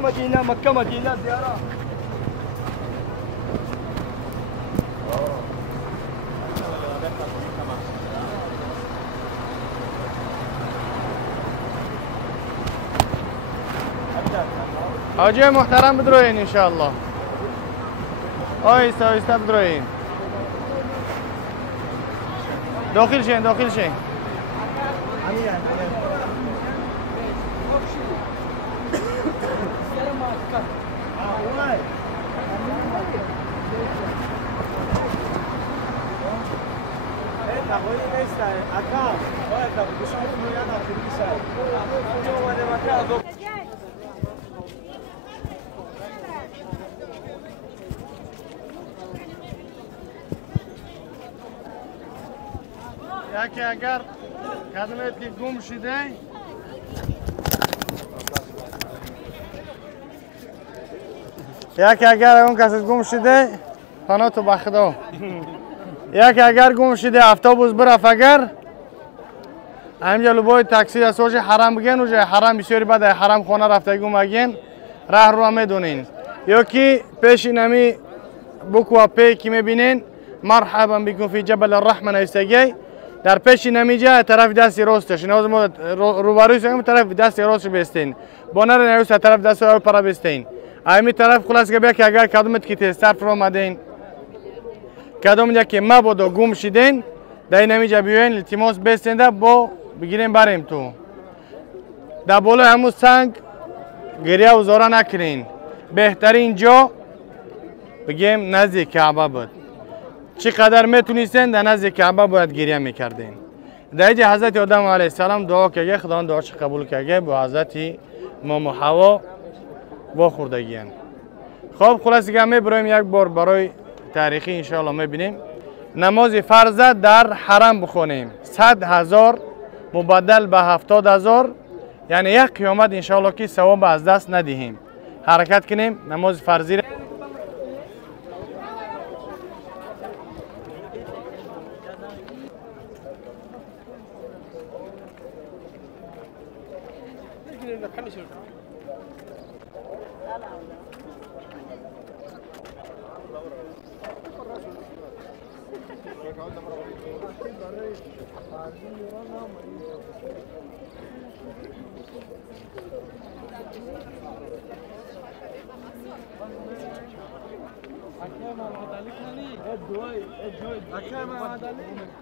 مدينة مكة مدينة زيارة. حاجی محترم بدروین ان شاء الله. آیسته آیسته بدروین. داخل شین داخل شین. یکی اگر قدمت که گم شده یکی اگر اون کسی گم شده پناه تو بخدا یکی اگر گم شده اتوبوس برفت اگر همینجا لبای تاکسی از سوژه حرم بگن و جای حرم بسیاری بعد حرم خانه رفته گم اگین راه رو هم میدونین یا که پیش نمی بکو پی که میبینین مرحبا بکن فی جبل الرحمن ایستگی در پیش نمیجا طرف دست راستش نواز ما روبروی سعیم طرف دست راستش بیستین بانر نیوس طرف دست رو پر بیستین ایمی طرف خلاص که بیا که اگر کدومت کی تستر فرو مدین کدوم که ما بودو گم شدین در نمیجا بیاین التماس بیستین با بگیرین بریم تو در بالا همون سنگ گریه و زارا نکنین بهترین جا بگیم نزدیک کعبه بود چقدر میتونستین در نزدیک کعبه باید گریه میکردین در اینجا حضرت آدم علیه السلام دعا کرده خدا دعاش قبول کرده با حضرت امام حوا با خوردگیان خب خلاصه که میبریم یک بار برای تاریخی انشاءالله میبینیم نماز فرض در حرم بخونیم 100,000 مبدل به 70,000 یعنی یک قیامت انشاءالله که ثواب از دست ندهیم حرکت کنیم نماز فرضی أكمل